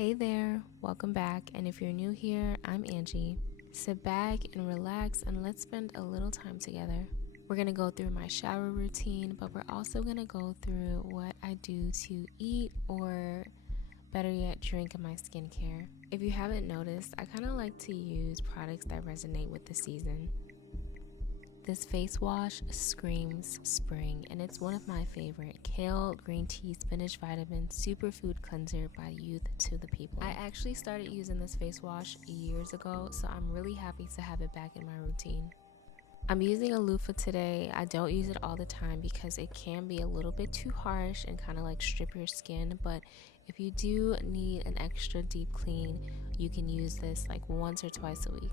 Hey there, welcome back, and if you're new here, I'm Angie. Sit back and relax and let's spend a little time together. We're gonna go through my shower routine, but we're also gonna go through what I do to eat or better yet, drink in my skincare. If you haven't noticed, I kind of like to use products that resonate with the season. This face wash screams spring, and it's one of my favorite. Kale, green tea, spinach vitamin, superfood cleanser by Youth to the People. I actually started using this face wash years ago, so I'm really happy to have it back in my routine. I'm using a loofah today. I don't use it all the time because it can be a little bit too harsh and kind of like strip your skin, but if you do need an extra deep clean, you can use this like once or twice a week.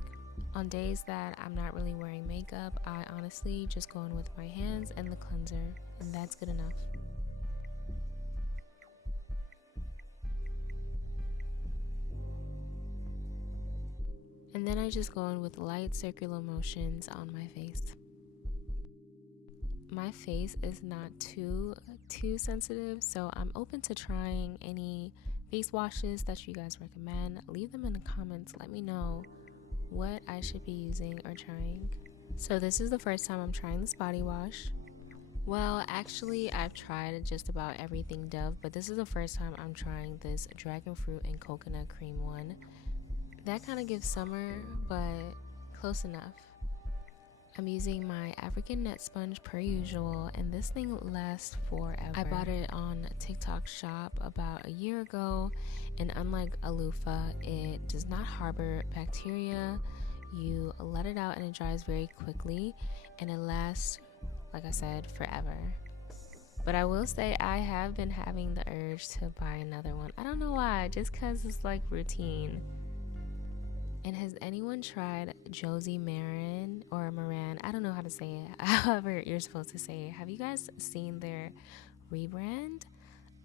On days that I'm not really wearing makeup, I honestly just go in with my hands and the cleanser, and that's good enough. And then I just go in with light circular motions on my face. My face is not too sensitive, so I'm open to trying any face washes that you guys recommend. Leave them in the comments. Let me know what I should be using or trying. So this is the first time I'm trying this body wash. Well, actually, I've tried just about everything Dove, but this is the first time I'm trying this dragon fruit and coconut cream one. That kind of gives summer, but close enough. I'm using my African net sponge per usual, and this thing lasts forever. I bought it on TikTok shop about a year ago, and unlike a loofah, it does not harbor bacteria. You let it out and it dries very quickly, and it lasts, like I said, forever. But I will say I have been having the urge to buy another one. I don't know why, just because it's like routine. And has anyone tried Josie Maran or Moran? I don't know how to say it. However, you're supposed to say it. Have you guys seen their rebrand?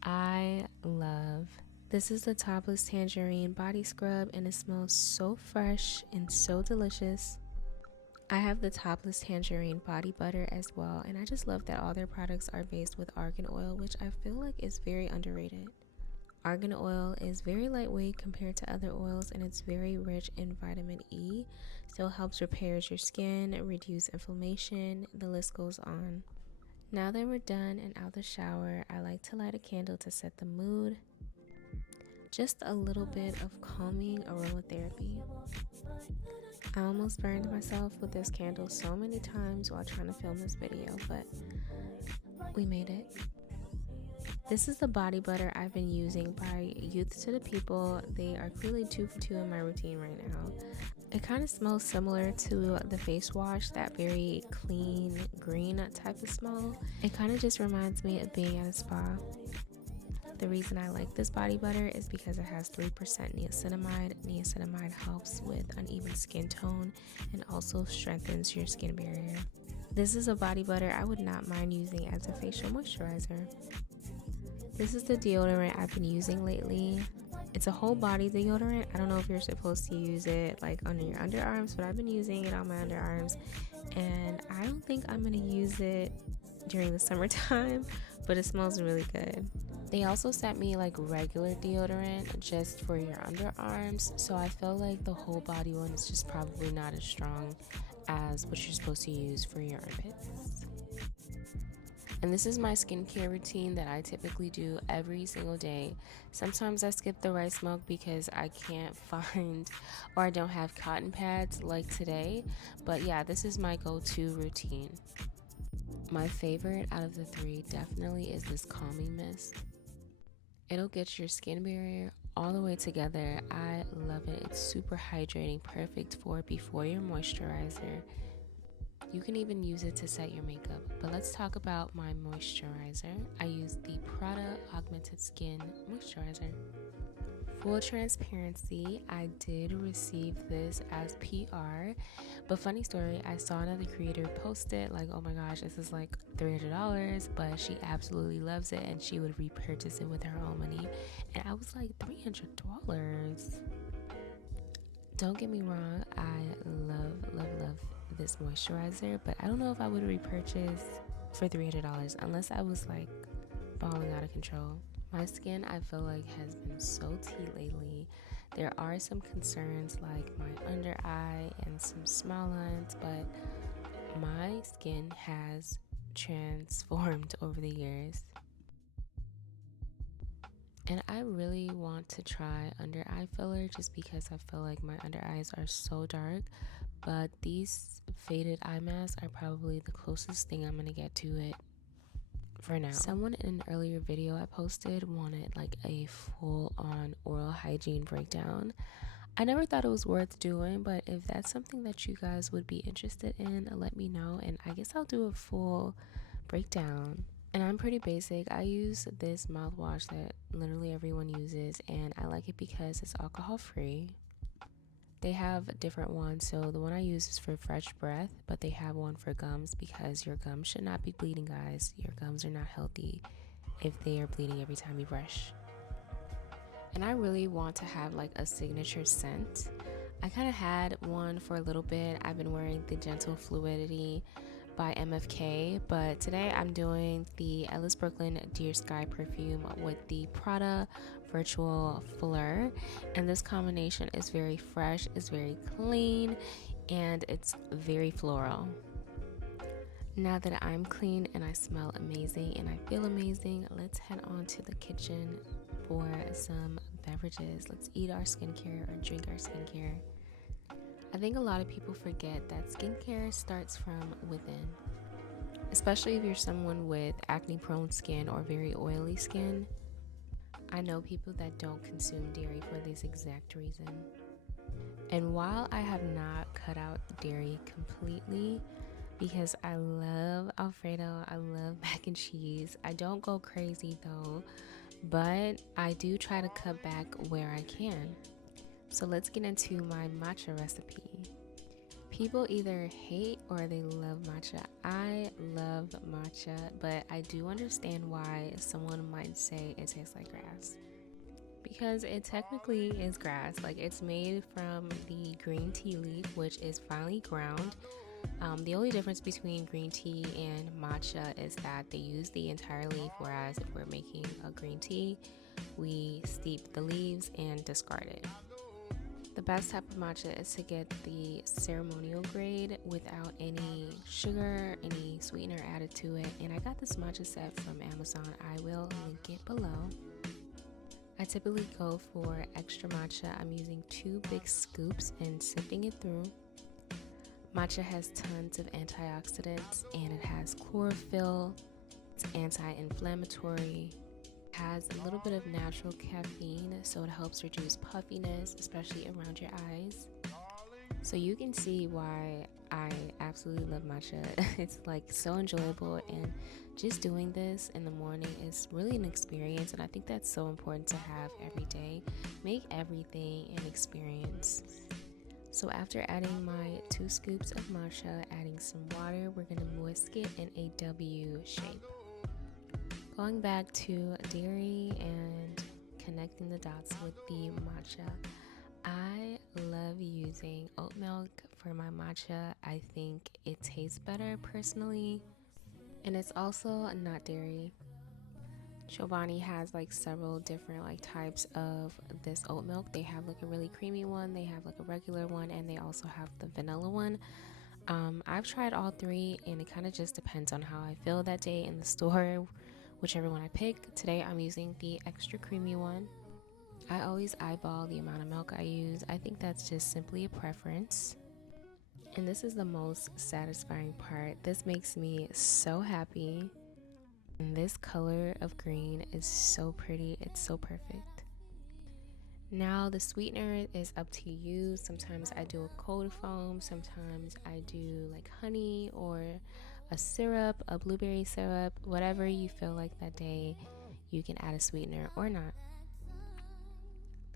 I love. This is the topless tangerine body scrub, and it smells so fresh and so delicious. I have the topless tangerine body butter as well, and I just love that all their products are based with argan oil, which I feel like is very underrated. Argan oil is very lightweight compared to other oils, and it's very rich in vitamin E, so it helps repair your skin, reduce inflammation, the list goes on. Now that we're done and out the shower, I like to light a candle to set the mood. Just a little bit of calming aromatherapy. I almost burned myself with this candle so many times while trying to film this video, but we made it. This is the body butter I've been using by Youth to the People. They are clearly 2 for 2 in my routine right now. It kind of smells similar to the face wash, that very clean green type of smell. It kind of just reminds me of being at a spa. The reason I like this body butter is because it has 3% niacinamide. Niacinamide helps with uneven skin tone and also strengthens your skin barrier. This is a body butter I would not mind using as a facial moisturizer. This is the deodorant I've been using lately. It's a whole body deodorant. I don't know if you're supposed to use it like under your underarms, but I've been using it on my underarms, and I don't think I'm gonna use it during the summertime, but it smells really good. They also sent me like regular deodorant just for your underarms, so I feel like the whole body one is just probably not as strong as what you're supposed to use for your armpits. And this is my skincare routine that I typically do every single day. Sometimes I skip the rice milk because I can't find or I don't have cotton pads like today. But yeah, this is my go-to routine. My favorite out of the three definitely is this calming mist. It'll get your skin barrier all the way together. I love it. It's super hydrating, perfect for before your moisturizer. You can even use it to set your makeup. But let's talk about my moisturizer. I use the Prada Augmented Skin Moisturizer. Full transparency, I did receive this as PR, but funny story, I saw another creator post it like, oh my gosh, this is like $300, but she absolutely loves it and she would repurchase it with her own money. And I was like, $300? Don't get me wrong, I love this moisturizer, but I don't know if I would repurchase for $300 unless I was like balling out of control. My skin, I feel like, has been so tea lately. There are some concerns like my under eye and some smile lines, but my skin has transformed over the years. And I really want to try under eye filler just because I feel like my under eyes are so dark. But these faded eye masks are probably the closest thing I'm gonna get to it for now. Someone in an earlier video I posted wanted like a full-on oral hygiene breakdown. I never thought it was worth doing, but if that's something that you guys would be interested in, let me know and I guess I'll do a full breakdown. And I'm pretty basic. I use this mouthwash that literally everyone uses, and I like it because it's alcohol free. They have different ones, so the one I use is for fresh breath, but they have one for gums because your gums should not be bleeding, guys. Your gums are not healthy if they are bleeding every time you brush. And I really want to have like a signature scent. I kind of had one for a little bit. I've been wearing the Gentle Fluidity by MFK, but today I'm doing the Ellis Brooklyn Dear Sky perfume with the Prada Virtual Fleur, and this combination is very fresh, it's very clean, and it's very floral. Now that I'm clean and I smell amazing and I feel amazing, let's head on to the kitchen for some beverages. Let's eat our skincare or drink our skincare. I think a lot of people forget that skincare starts from within, especially if you're someone with acne-prone skin or very oily skin. I know people that don't consume dairy for this exact reason. And while I have not cut out dairy completely, because I love Alfredo, I love mac and cheese, I don't go crazy though, but I do try to cut back where I can. So let's get into my matcha recipe. People either hate or they love matcha. I love matcha, but I do understand why someone might say it tastes like grass. Because it technically is grass. Like, it's made from the green tea leaf, which is finely ground. The only difference between green tea and matcha is that they use the entire leaf, whereas if we're making a green tea, we steep the leaves and discard it. The best type of matcha is to get the ceremonial grade without any sugar, any sweetener added to it. And I got this matcha set from Amazon. I will link it below. I typically go for extra matcha. I'm using 2 big scoops and sifting it through. Matcha has tons of antioxidants and it has chlorophyll. It's anti-inflammatory. Has a little bit of natural caffeine, so it helps reduce puffiness, especially around your eyes. So you can see why I absolutely love matcha. It's like so enjoyable, and just doing this in the morning is really an experience, and I think that's so important to have every day. Make everything an experience. So after adding my 2 scoops of matcha, adding some water, we're gonna whisk it in a W shape. Going back to dairy and connecting the dots with the matcha, I love using oat milk for my matcha. I think it tastes better personally, and it's also not dairy. Chobani has like several different like types of this oat milk. They have like a really creamy one, they have like a regular one, and they also have the vanilla one. I've tried all 3, and it kind of just depends on how I feel that day in the store. Whichever one I pick. Today I'm using the extra creamy one. I always eyeball the amount of milk I use. I think that's just simply a preference. And this is the most satisfying part. This makes me so happy. And this color of green is so pretty. It's so perfect. Now the sweetener is up to you. Sometimes I do a cold foam. Sometimes I do like honey or a syrup, a blueberry syrup, whatever you feel like that day. You can add a sweetener or not.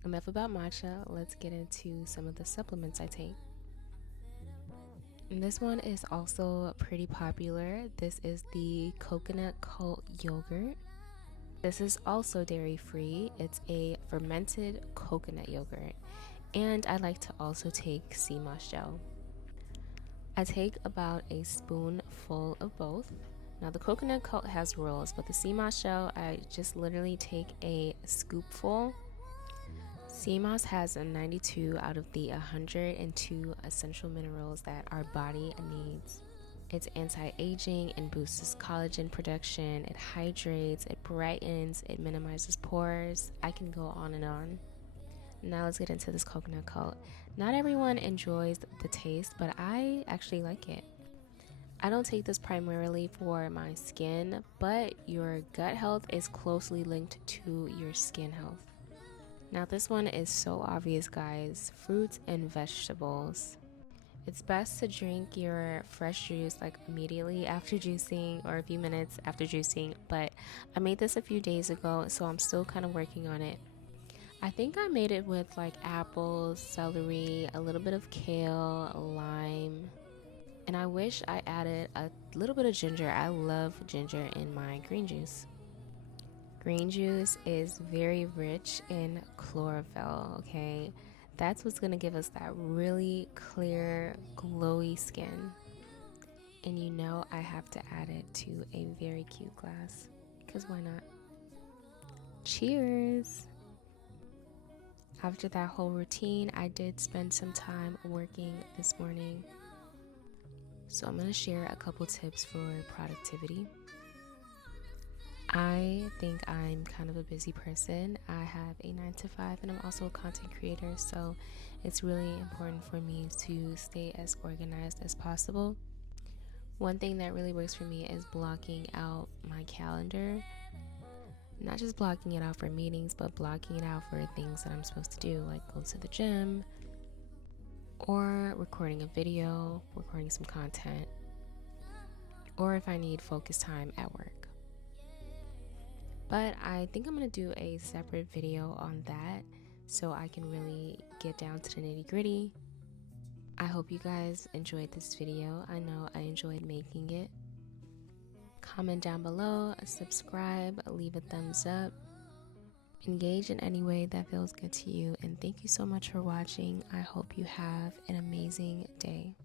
Enough about matcha. Let's get into some of the supplements I take. And this one is also pretty popular. This is the coconut cult yogurt. This is also dairy free. It's a fermented coconut yogurt. And I like to also take sea moss gel. I take about a spoonful of both. Now the coconut coat has rules, but the sea moss shell, I just literally take a scoopful. Sea moss has a 92 out of the 102 essential minerals that our body needs. It's anti-aging and boosts collagen production. It hydrates, it brightens, it minimizes pores. I can go on and on. Now let's get into this coconut coat. Not everyone enjoys the taste, but I actually like it. I don't take this primarily for my skin, but your gut health is closely linked to your skin health. Now this one is so obvious, guys. Fruits and vegetables. It's best to drink your fresh juice like immediately after juicing or a few minutes after juicing, but I made this a few days ago, so I'm still kind of working on it. I think I made it with like apples, celery, a little bit of kale, lime, and I wish I added a little bit of ginger. I love ginger in my green juice. Green juice is very rich in chlorophyll, okay? That's what's gonna give us that really clear, glowy skin. And you know I have to add it to a very cute glass, because why not? Cheers! After that whole routine, I did spend some time working this morning. So I'm gonna share a couple tips for productivity. I think I'm kind of a busy person. I have a 9 to 5 and I'm also a content creator, so it's really important for me to stay as organized as possible. One thing that really works for me is blocking out my calendar. Not just blocking it out for meetings, but blocking it out for things that I'm supposed to do, like go to the gym or recording a video, recording some content, or if I need focus time at work. But I think I'm going to do a separate video on that so I can really get down to the nitty-gritty. I hope you guys enjoyed this video. I know I enjoyed making it. Comment down below, subscribe, leave a thumbs up, engage in any way that feels good to you, and thank you so much for watching. I hope you have an amazing day.